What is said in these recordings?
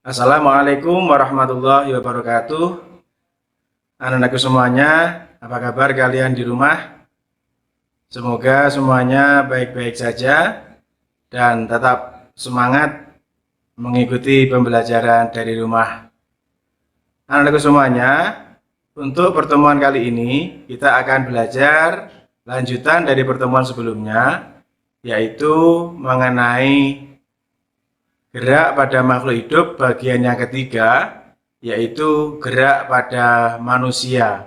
Assalamualaikum warahmatullahi wabarakatuh. Anak-anakku semuanya, apa kabar kalian di rumah? Semoga semuanya baik-baik saja dan tetap semangat mengikuti pembelajaran dari rumah. Anak-anakku semuanya, untuk pertemuan kali ini kita akan belajar lanjutan dari pertemuan sebelumnya, yaitu mengenai gerak pada makhluk hidup bagian yang ketiga, yaitu gerak pada manusia,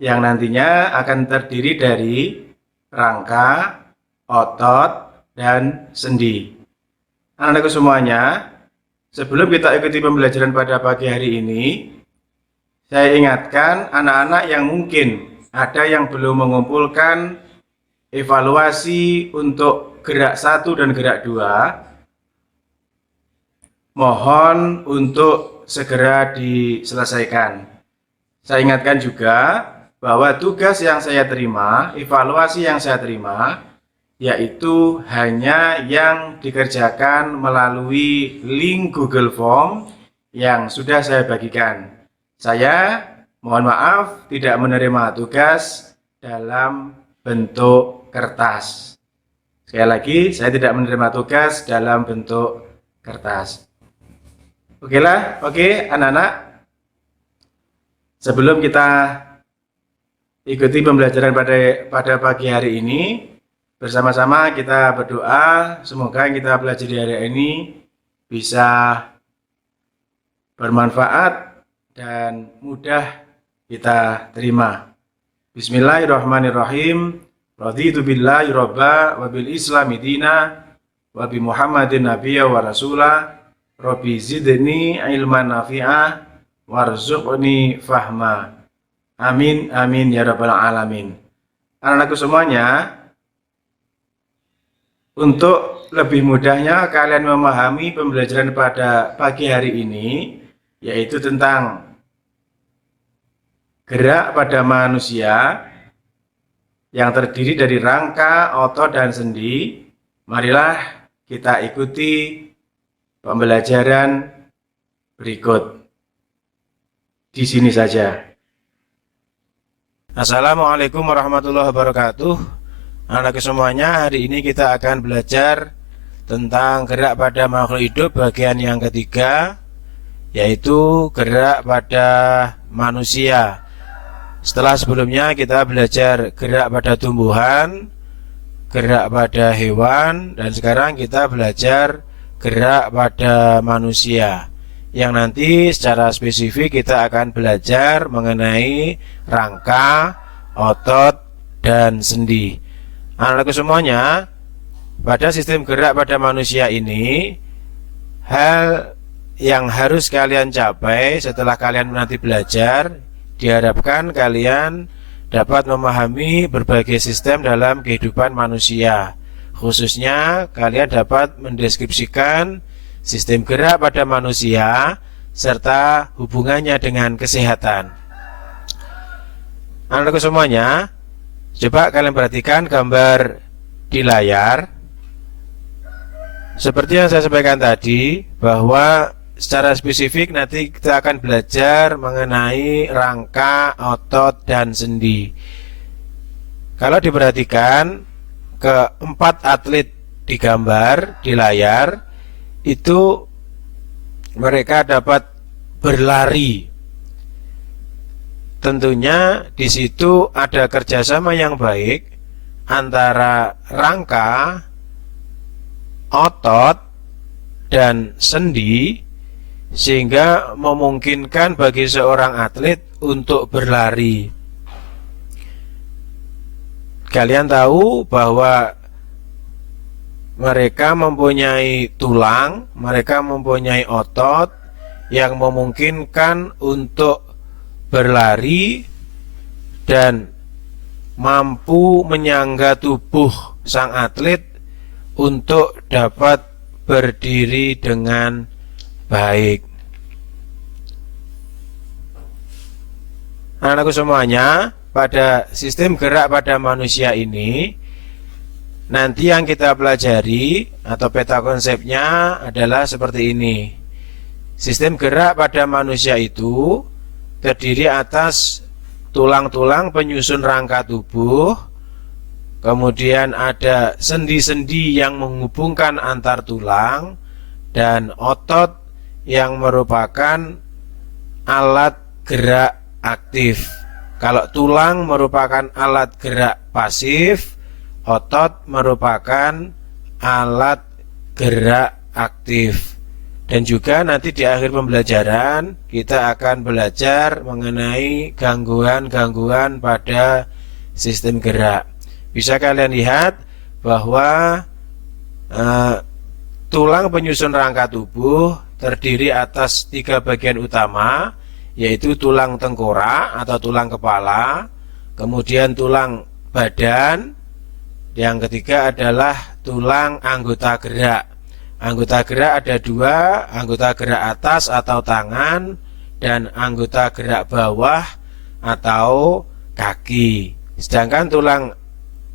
yang nantinya akan terdiri dari rangka, otot, dan sendi. Anak-anakku semuanya, sebelum kita ikuti pembelajaran pada pagi hari ini, saya ingatkan anak-anak yang mungkin ada yang belum mengumpulkan evaluasi untuk gerak 1 dan gerak 2, mohon untuk segera diselesaikan. Saya ingatkan juga bahwa tugas yang saya terima, evaluasi yang saya terima, yaitu hanya yang dikerjakan melalui link Google Form yang sudah saya bagikan. Saya mohon maaf tidak menerima tugas dalam bentuk kertas. Sekali lagi, saya tidak menerima tugas dalam bentuk kertas. Oke anak-anak, sebelum kita ikuti pembelajaran pada pagi hari ini, bersama-sama kita berdoa semoga yang kita pelajari hari ini bisa bermanfaat dan mudah kita terima. Bismillahirrahmanirrahim. Raditu billahi robba wa bil islami dina wa bi Muhammadin nabiyya wa rasulah. Rabbi zidni ilman nafi'ah warzuqni fahma. Amin amin ya rabbal alamin. Anak-anakku semuanya, untuk lebih mudahnya kalian memahami pembelajaran pada pagi hari ini, yaitu tentang gerak pada manusia yang terdiri dari rangka, otot, dan sendi. Marilah kita ikuti pembelajaran berikut di sini saja. Assalamualaikum warahmatullahi wabarakatuh. Anak-anak semuanya, hari ini kita akan belajar tentang gerak pada makhluk hidup bagian yang ketiga, yaitu gerak pada manusia. Setelah sebelumnya kita belajar gerak pada tumbuhan, gerak pada hewan, dan sekarang kita belajar gerak pada manusia, yang nanti secara spesifik kita akan belajar mengenai rangka, otot, dan sendi. Anak-anakku semuanya, pada sistem gerak pada manusia ini, hal yang harus kalian capai setelah kalian nanti belajar, diharapkan kalian dapat memahami berbagai sistem dalam kehidupan manusia. Khususnya kalian dapat mendeskripsikan sistem gerak pada manusia serta hubungannya dengan kesehatan. Anak-anakku semuanya, coba kalian perhatikan gambar di layar. Seperti yang saya sampaikan tadi, bahwa secara spesifik nanti kita akan belajar mengenai rangka, otot, dan sendi. Kalau diperhatikan, keempat atlet di gambar di layar itu mereka dapat berlari. Tentunya di situ ada kerjasama yang baik antara rangka, otot, dan sendi, sehingga memungkinkan bagi seorang atlet untuk berlari. Kalian tahu bahwa mereka mempunyai tulang, mereka mempunyai otot yang memungkinkan untuk berlari dan mampu menyangga tubuh sang atlet untuk dapat berdiri dengan baik. Anakku semuanya, pada sistem gerak pada manusia ini, nanti yang kita pelajari atau peta konsepnya adalah seperti ini. Sistem gerak pada manusia itu terdiri atas tulang-tulang penyusun rangka tubuh, kemudian ada sendi-sendi yang menghubungkan antar tulang, dan otot yang merupakan alat gerak aktif. Kalau tulang merupakan alat gerak pasif, otot merupakan alat gerak aktif. Dan juga nanti di akhir pembelajaran kita akan belajar mengenai gangguan-gangguan pada sistem gerak. Bisa kalian lihat bahwa tulang penyusun rangka tubuh terdiri atas 3 bagian utama, yaitu tulang tengkorak atau tulang kepala, kemudian tulang badan, yang ketiga adalah tulang anggota gerak. Anggota gerak ada 2, anggota gerak atas atau tangan, dan anggota gerak bawah atau kaki. Sedangkan tulang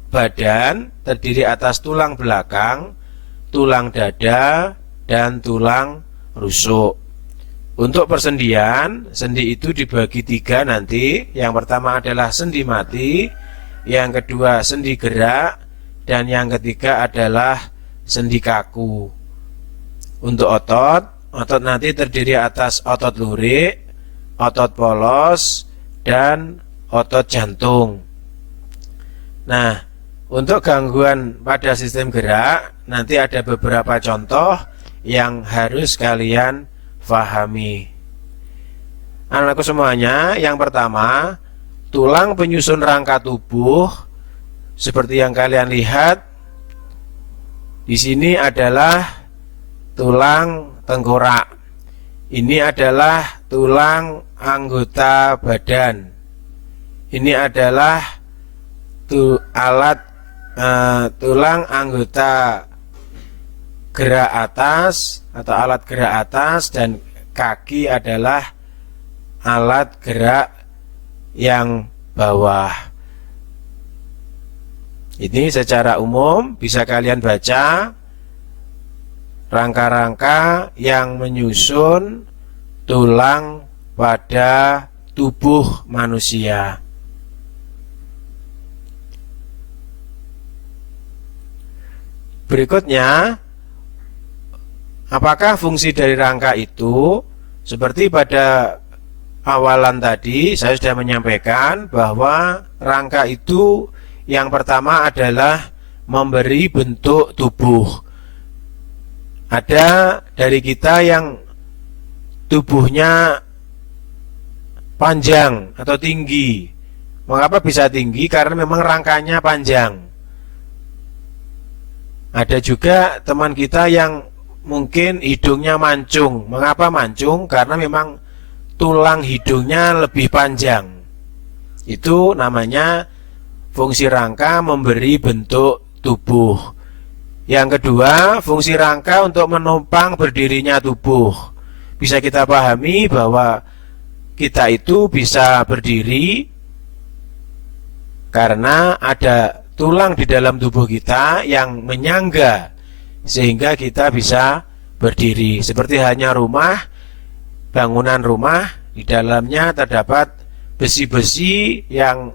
badan terdiri atas tulang belakang, tulang dada, dan tulang rusuk. Untuk persendian, sendi itu dibagi 3 nanti. Yang pertama adalah sendi mati, yang kedua sendi gerak, dan yang ketiga adalah sendi kaku. Untuk otot nanti terdiri atas otot lurik, otot polos, dan otot jantung. Nah, untuk gangguan pada sistem gerak, nanti ada beberapa contoh yang harus kalian pahami. Anakku semuanya, yang pertama, tulang penyusun rangka tubuh, seperti yang kalian lihat di sini adalah tulang tengkorak. Ini adalah tulang anggota badan. Ini adalah tulang anggota gerak atas atau alat gerak atas, dan kaki adalah alat gerak yang bawah. Ini secara umum bisa kalian baca rangka-rangka yang menyusun tulang pada tubuh manusia. Berikutnya, apakah fungsi dari rangka itu? Seperti pada awalan tadi saya sudah menyampaikan bahwa rangka itu yang pertama adalah memberi bentuk tubuh. Ada dari kita yang tubuhnya panjang atau tinggi. Mengapa bisa tinggi? Karena memang rangkanya panjang. Ada juga teman kita yang mungkin hidungnya mancung. Mengapa mancung? Karena memang tulang hidungnya lebih panjang. Itu namanya fungsi rangka memberi bentuk tubuh. Yang kedua, fungsi rangka untuk menopang berdirinya tubuh. Bisa kita pahami bahwa kita itu bisa berdiri karena ada tulang di dalam tubuh kita yang menyangga sehingga kita bisa berdiri. Seperti halnya rumah, bangunan rumah, di dalamnya terdapat besi-besi yang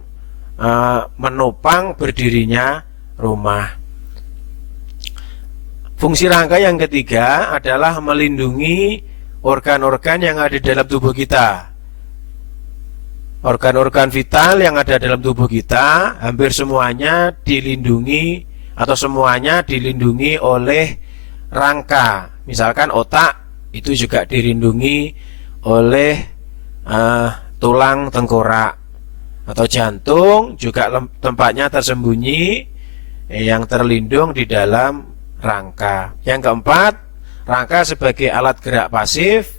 menopang berdirinya rumah. Fungsi rangka yang ketiga adalah melindungi organ-organ yang ada di dalam tubuh kita. Organ-organ vital yang ada dalam tubuh kita hampir semuanya dilindungi atau semuanya dilindungi oleh rangka. Misalkan otak itu juga dilindungi oleh tulang tengkorak, atau jantung juga tempatnya tersembunyi yang terlindung di dalam rangka. Yang keempat, rangka sebagai alat gerak pasif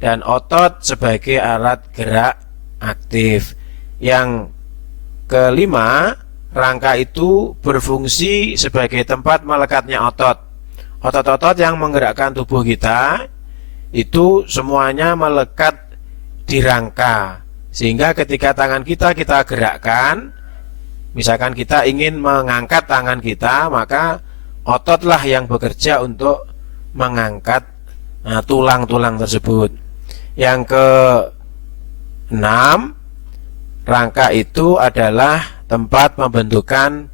dan otot sebagai alat gerak aktif. Yang kelima, rangka itu berfungsi sebagai tempat melekatnya otot. Otot-otot yang menggerakkan tubuh kita itu semuanya melekat di rangka, sehingga ketika tangan kita gerakkan, misalkan kita ingin mengangkat tangan kita, maka ototlah yang bekerja untuk mengangkat tulang-tulang tersebut. Yang keenam, rangka itu adalah tempat pembentukan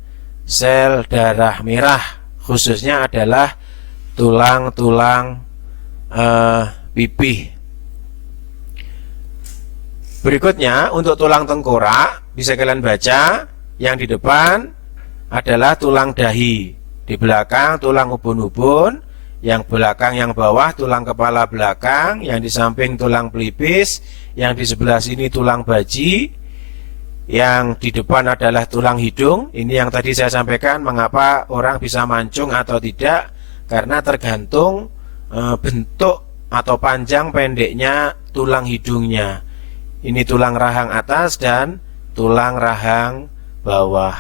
sel darah merah, khususnya adalah tulang-tulang pipih. Berikutnya untuk tulang tengkorak, bisa kalian baca, yang di depan adalah tulang dahi, di belakang tulang ubun-ubun, yang belakang yang bawah tulang kepala belakang, yang di samping tulang pelipis, yang di sebelah sini tulang baji, yang di depan adalah tulang hidung. Ini yang tadi saya sampaikan mengapa orang bisa mancung atau tidak, karena tergantung bentuk atau panjang pendeknya tulang hidungnya. Ini tulang rahang atas dan tulang rahang bawah.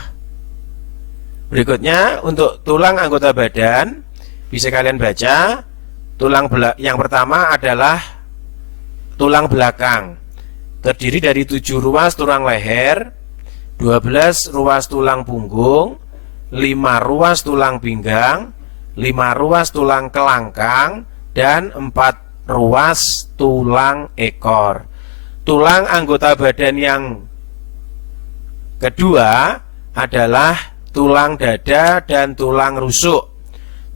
Berikutnya untuk tulang anggota badan, bisa kalian baca, yang pertama adalah tulang belakang, terdiri dari 7 ruas tulang leher, 12 ruas tulang punggung, 5 ruas tulang pinggang, 5 ruas tulang kelangkang, dan 4 ruas tulang ekor. Tulang anggota badan yang kedua adalah tulang dada dan tulang rusuk.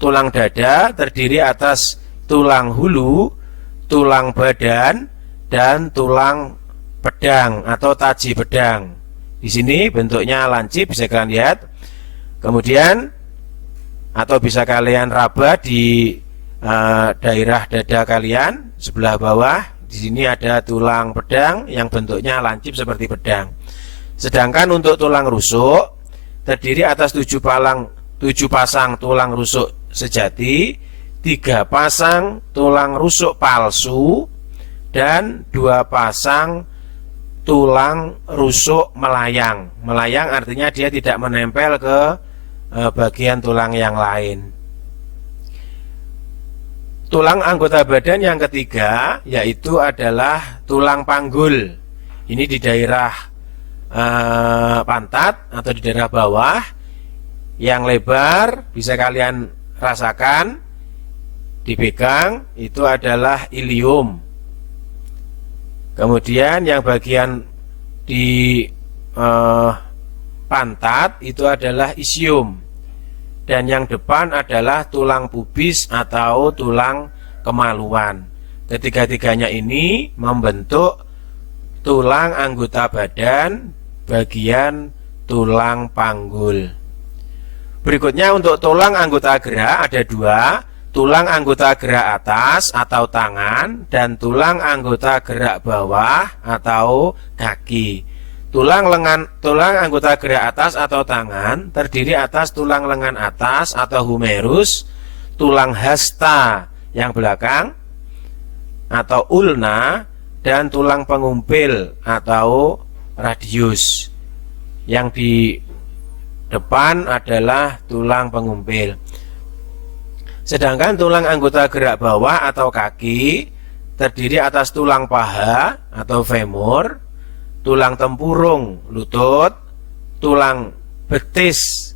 Tulang dada terdiri atas tulang hulu, tulang badan, dan tulang pedang atau taji pedang. Di sini bentuknya lancip, bisa kalian lihat. Kemudian atau bisa kalian raba di daerah dada kalian sebelah bawah. Di sini ada tulang pedang yang bentuknya lancip seperti pedang. Sedangkan untuk tulang rusuk terdiri atas 7 pasang tulang rusuk sejati, 3 pasang tulang rusuk palsu, dan 2 pasang tulang rusuk melayang. Melayang artinya dia tidak menempel ke bagian tulang yang lain. Tulang anggota badan yang ketiga yaitu adalah tulang panggul. Ini di daerah pantat atau di daerah bawah, yang lebar bisa kalian rasakan, dipegang, itu adalah ilium. Kemudian yang bagian di pantat itu adalah isium. Dan yang depan adalah tulang pubis atau tulang kemaluan. Ketiga-tiganya ini membentuk tulang anggota badan bagian tulang panggul. Berikutnya untuk tulang anggota gerak ada 2, tulang anggota gerak atas atau tangan dan tulang anggota gerak bawah atau kaki. Tulang anggota gerak atas atau tangan terdiri atas tulang lengan atas atau humerus, tulang hasta yang belakang atau ulna, dan tulang pengumpil atau radius. Yang di depan adalah tulang pengumpil. Sedangkan tulang anggota gerak bawah atau kaki terdiri atas tulang paha atau femur, tulang tempurung lutut, tulang betis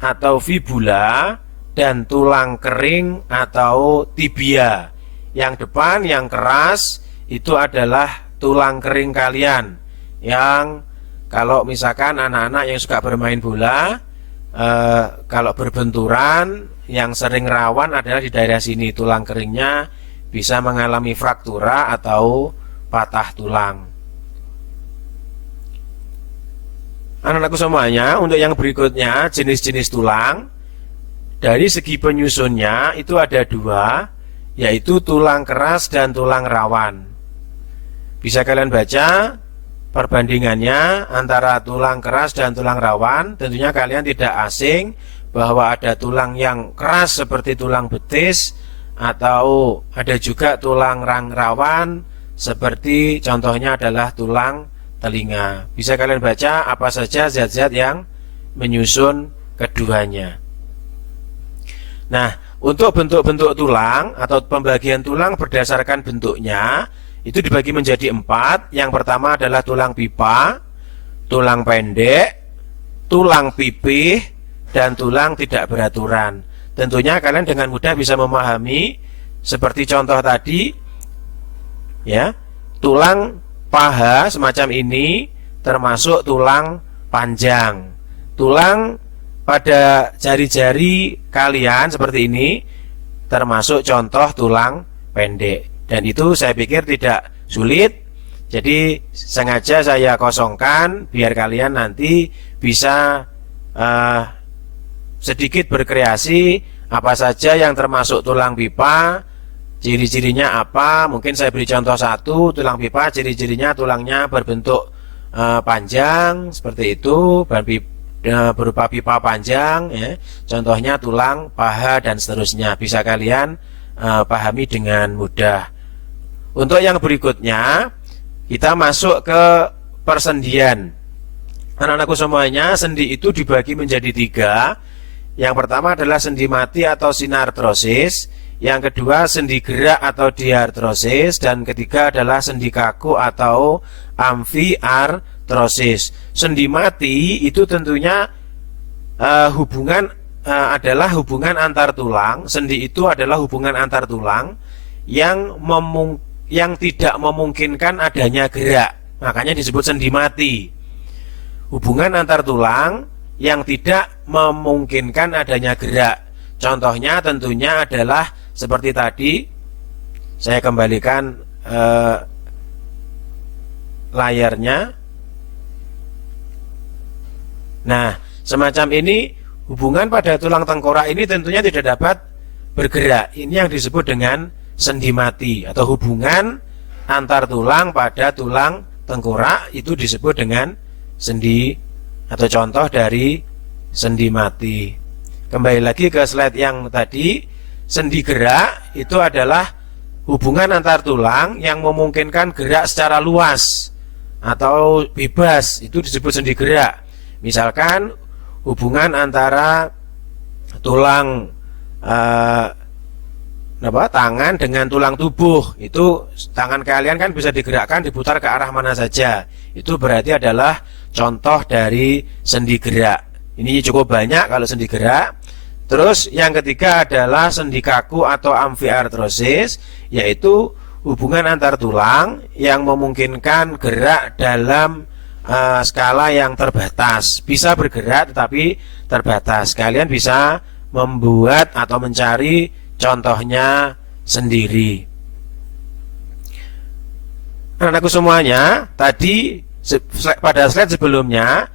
atau fibula, dan tulang kering atau tibia. Yang depan yang keras itu adalah tulang kering kalian, yang kalau misalkan anak-anak yang suka bermain bola, kalau berbenturan yang sering rawan adalah di daerah sini. Tulang keringnya bisa mengalami fraktura atau patah tulang. Anak-anakku semuanya, untuk yang berikutnya jenis-jenis tulang, dari segi penyusunnya itu ada 2, yaitu tulang keras dan tulang rawan. Bisa kalian baca perbandingannya antara tulang keras dan tulang rawan. Tentunya kalian tidak asing bahwa ada tulang yang keras seperti tulang betis, atau ada juga tulang rawan seperti contohnya adalah tulang telinga. Bisa kalian baca apa saja zat-zat yang menyusun keduanya. Nah, untuk bentuk-bentuk tulang atau pembagian tulang berdasarkan bentuknya itu dibagi menjadi 4. Yang pertama adalah tulang pipa, tulang pendek, tulang pipih, dan tulang tidak beraturan. Tentunya kalian dengan mudah bisa memahami seperti contoh tadi, ya, tulang paha semacam ini termasuk tulang panjang. Tulang pada jari-jari kalian seperti ini termasuk contoh tulang pendek. Dan itu saya pikir tidak sulit. Jadi sengaja saya kosongkan biar kalian nanti bisa sedikit berkreasi apa saja yang termasuk tulang pipa, ciri-cirinya apa. Mungkin saya beri contoh satu, tulang pipa ciri-cirinya tulangnya berbentuk panjang seperti itu, berupa pipa panjang, ya. Contohnya tulang paha dan seterusnya, bisa kalian pahami dengan mudah. Untuk yang berikutnya kita masuk ke persendian. Anak-anakku semuanya, sendi itu dibagi menjadi 3. Yang pertama adalah sendi mati atau sinartrosis, yang kedua sendi gerak atau diartrosis, dan ketiga adalah sendi kaku atau amfiartrosis. Sendi mati itu tentunya adalah hubungan antar tulang. Sendi itu adalah hubungan antar tulang yang tidak memungkinkan adanya gerak, makanya disebut sendi mati. Hubungan antar tulang yang tidak memungkinkan adanya gerak. Contohnya tentunya adalah seperti tadi. Saya kembalikan layarnya. Nah, semacam ini hubungan pada tulang tengkorak ini tentunya tidak dapat bergerak. Ini yang disebut dengan sendi mati, atau hubungan antar tulang pada tulang tengkorak itu disebut dengan sendi atau contoh dari sendi mati. Kembali lagi ke slide yang tadi, sendi gerak itu adalah hubungan antar tulang yang memungkinkan gerak secara luas atau bebas, itu disebut sendi gerak. Misalkan hubungan antara tulang tangan dengan tulang tubuh, itu tangan kalian kan bisa digerakkan, diputar ke arah mana saja. Itu berarti adalah contoh dari sendi gerak. Ini cukup banyak kalau sendi gerak. Terus yang ketiga adalah sendi kaku atau amfiartrosis, yaitu hubungan antar tulang yang memungkinkan gerak dalam skala yang terbatas. Bisa bergerak tetapi terbatas. Kalian bisa membuat atau mencari contohnya sendiri. Anak-anakku semuanya, tadi pada slide sebelumnya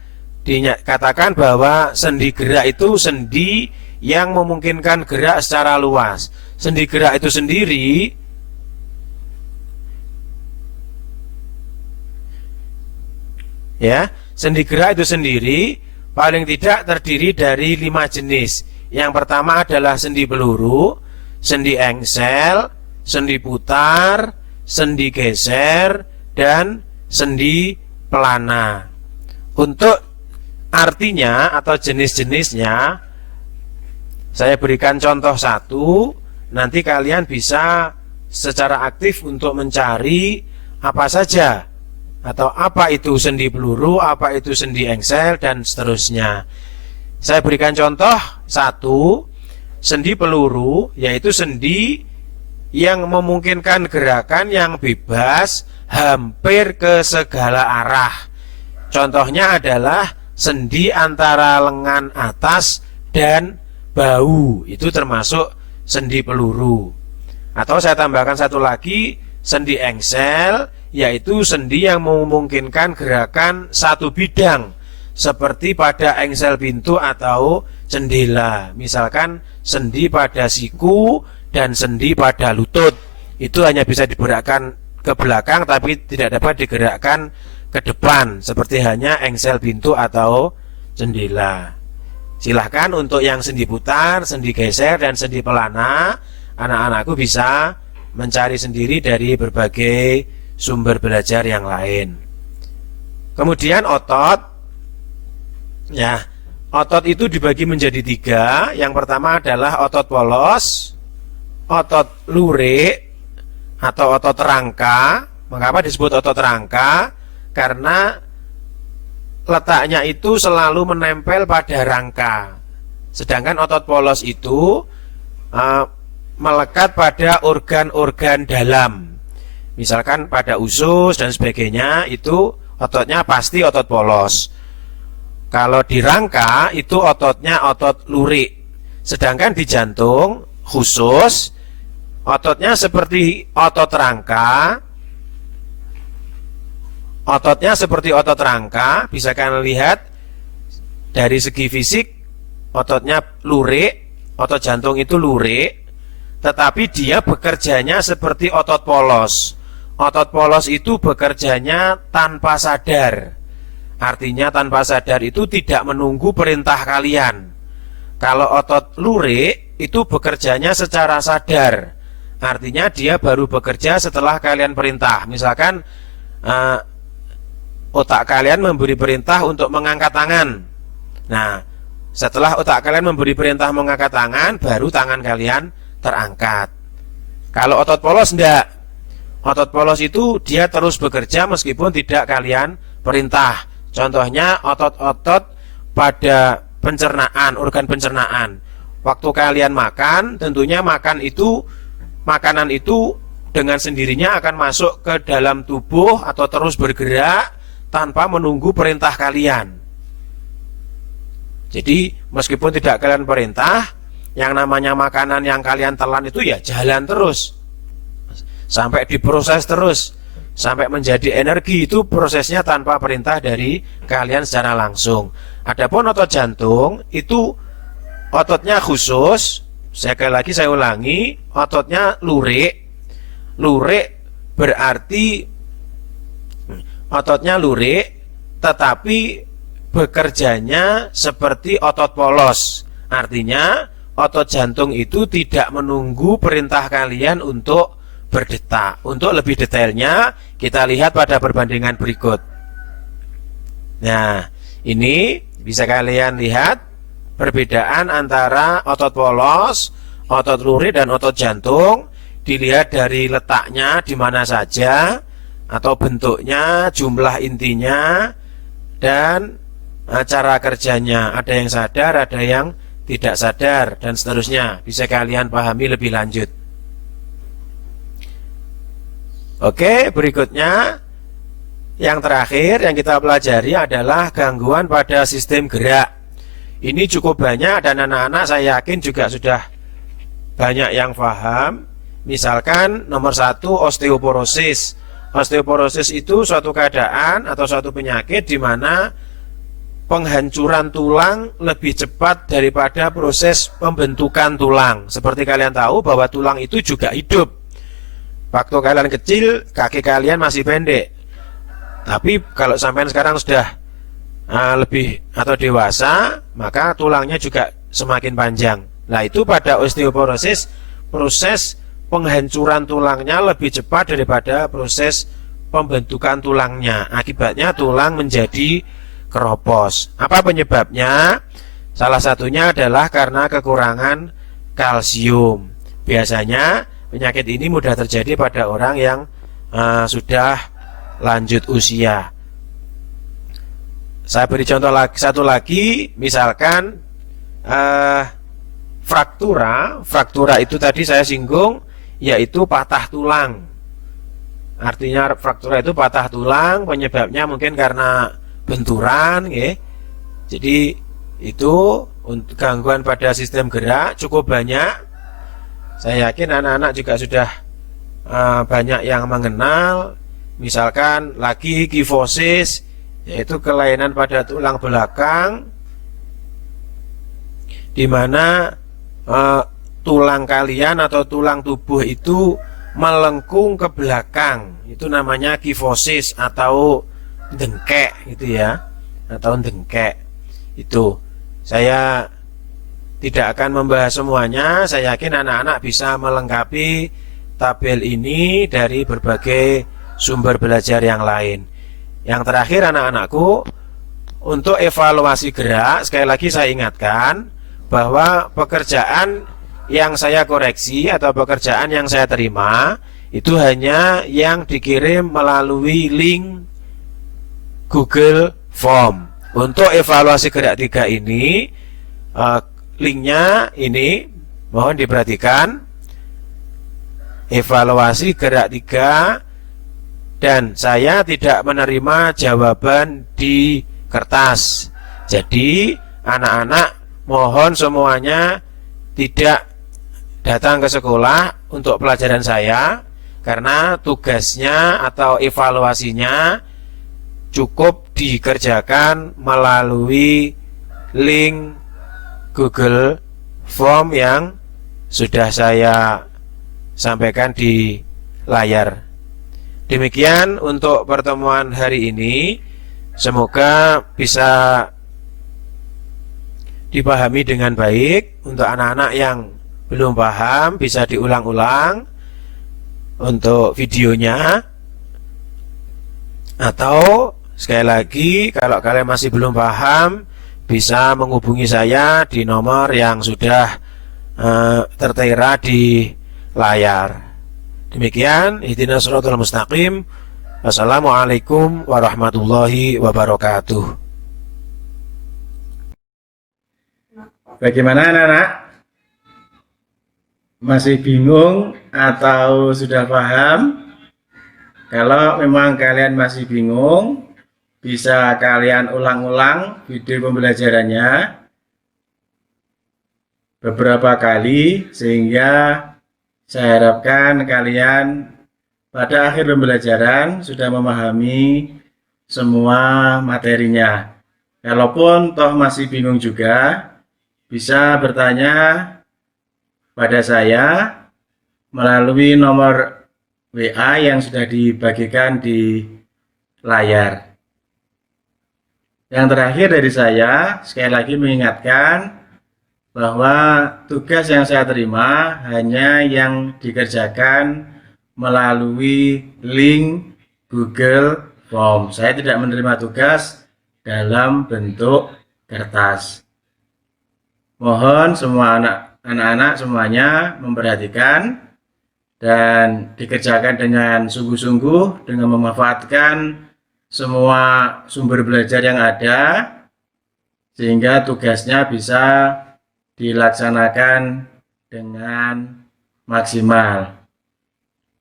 dikatakan bahwa sendi gerak itu sendi yang memungkinkan gerak secara luas. Sendi gerak itu sendiri sendi gerak itu sendiri paling tidak terdiri dari 5 jenis. Yang pertama adalah sendi peluru, sendi engsel, sendi putar, sendi geser, dan sendi pelana. Untuk artinya atau jenis-jenisnya saya berikan contoh satu. Nanti kalian bisa secara aktif untuk mencari apa saja atau apa itu sendi peluru, apa itu sendi engsel, dan seterusnya. Saya berikan contoh satu. Sendi peluru yaitu sendi yang memungkinkan gerakan yang bebas hampir ke segala arah. Contohnya adalah sendi antara lengan atas dan bahu, itu termasuk sendi peluru. Atau saya tambahkan satu lagi, sendi engsel yaitu sendi yang memungkinkan gerakan satu bidang, seperti pada engsel pintu atau jendela. Misalkan sendi pada siku dan sendi pada lutut, itu hanya bisa digerakkan ke belakang tapi tidak dapat digerakkan ke depan, seperti hanya engsel pintu atau jendela. Silahkan untuk yang sendi putar, sendi geser, dan sendi pelana, anak-anakku bisa mencari sendiri dari berbagai sumber belajar yang lain. Kemudian otot, otot itu dibagi menjadi 3. Yang pertama adalah otot polos, otot lurik, atau otot rangka. Mengapa disebut otot rangka? Karena letaknya itu selalu menempel pada rangka. Sedangkan otot polos itu melekat pada organ-organ dalam. Misalkan pada usus dan sebagainya, itu ototnya pasti otot polos. Kalau di rangka itu ototnya otot lurik. Sedangkan di jantung khusus ototnya seperti otot rangka. Ototnya seperti otot rangka, bisa kalian lihat dari segi fisik ototnya lurik, otot jantung itu lurik, tetapi dia bekerjanya seperti otot polos. Otot polos itu bekerjanya tanpa sadar. Artinya tanpa sadar itu tidak menunggu perintah kalian. Kalau otot lurik itu bekerjanya secara sadar. Artinya dia baru bekerja setelah kalian perintah. Misalkan otak kalian memberi perintah untuk mengangkat tangan. Nah, setelah otak kalian memberi perintah mengangkat tangan, baru tangan kalian terangkat. Kalau otot polos enggak. Otot polos itu dia terus bekerja meskipun tidak kalian perintah. Contohnya otot-otot pada pencernaan, organ pencernaan. Waktu kalian makan, tentunya makanan itu dengan sendirinya akan masuk ke dalam tubuh atau terus bergerak tanpa menunggu perintah kalian. Jadi meskipun tidak kalian perintah, yang namanya makanan yang kalian telan itu ya jalan terus sampai diproses terus sampai menjadi energi. Itu prosesnya tanpa perintah dari kalian secara langsung. Adapun otot jantung itu ototnya khusus. Sekali lagi saya ulangi, ototnya lurik. Lurik berarti ototnya lurik, tetapi bekerjanya seperti otot polos. Artinya otot jantung itu tidak menunggu perintah kalian untuk berdetak. Untuk lebih detailnya kita lihat pada perbandingan berikut. Nah, ini bisa kalian lihat perbedaan antara otot polos, otot lurik dan otot jantung. Dilihat dari letaknya di mana saja, atau bentuknya, jumlah intinya, dan cara kerjanya. Ada yang sadar, ada yang tidak sadar, dan seterusnya. Bisa kalian pahami lebih lanjut. Oke, berikutnya yang terakhir yang kita pelajari adalah gangguan pada sistem gerak. Ini cukup banyak dan anak-anak saya yakin juga sudah banyak yang paham. Misalkan nomor 1, osteoporosis. Osteoporosis itu suatu keadaan atau suatu penyakit di mana penghancuran tulang lebih cepat daripada proses pembentukan tulang. Seperti kalian tahu bahwa tulang itu juga hidup. Waktu kalian kecil, kaki kalian masih pendek. Tapi kalau sampai sekarang sudah lebih atau dewasa, maka tulangnya juga semakin panjang. Nah, itu pada osteoporosis, proses penghancuran tulangnya lebih cepat daripada proses pembentukan tulangnya. Akibatnya tulang menjadi keropos. Apa penyebabnya? Salah satunya adalah karena kekurangan kalsium. Biasanya penyakit ini mudah terjadi pada orang yang sudah lanjut usia. Saya beri contoh satu lagi, misalkan fraktura. Fraktura itu tadi saya singgung, yaitu patah tulang. Artinya fraktura itu patah tulang, penyebabnya mungkin karena benturan, ya. Jadi itu untuk gangguan pada sistem gerak cukup banyak. Saya yakin anak-anak juga sudah banyak yang mengenal. Misalkan lagi kifosis, yaitu kelainan pada tulang belakang, di mana tulang kalian atau tulang tubuh itu melengkung ke belakang. Itu namanya kifosis atau dengkek, gitu ya, atau dengkek. Itu saya tidak akan membahas semuanya. Saya yakin anak-anak bisa melengkapi tabel ini dari berbagai sumber belajar yang lain. Yang terakhir anak-anakku, untuk evaluasi gerak, sekali lagi saya ingatkan bahwa pekerjaan yang saya koreksi atau pekerjaan yang saya terima itu hanya yang dikirim melalui link Google Form. Untuk evaluasi gerak 3 ini, linknya ini mohon diperhatikan. evaluasi gerak 3 dan saya tidak menerima jawaban di kertas. Jadi anak-anak mohon semuanya tidak datang ke sekolah untuk pelajaran saya, karena tugasnya atau evaluasinya cukup dikerjakan melalui link Google Form yang sudah saya sampaikan di layar. Demikian untuk pertemuan hari ini. Semoga bisa dipahami dengan baik. Untuk anak-anak yang belum paham bisa diulang-ulang untuk videonya, atau sekali lagi kalau kalian masih belum paham bisa menghubungi saya di nomor yang sudah tertera di layar. Demikian, ihdinas shiratal mustaqim. Wassalamualaikum warahmatullahi wabarakatuh. Bagaimana anak-anak? Masih bingung atau sudah paham? Kalau memang kalian masih bingung, bisa kalian ulang-ulang video pembelajarannya beberapa kali, sehingga saya harapkan kalian pada akhir pembelajaran sudah memahami semua materinya. Kalaupun toh masih bingung juga, bisa bertanya pada saya melalui nomor WA yang sudah dibagikan di layar. Yang terakhir dari saya, sekali lagi mengingatkan bahwa tugas yang saya terima hanya yang dikerjakan melalui link Google Form. Saya tidak menerima tugas dalam bentuk kertas. Mohon semua anak-anak semuanya memperhatikan dan dikerjakan dengan sungguh-sungguh, dengan memanfaatkan semua sumber belajar yang ada, sehingga tugasnya bisa dilaksanakan dengan maksimal.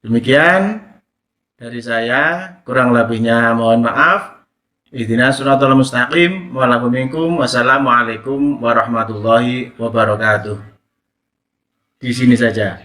Demikian dari saya, kurang lebihnya mohon maaf. Ihdinas shiratal mustaqim. Wassalamualaikum warahmatullahi wabarakatuh. Di sini saja.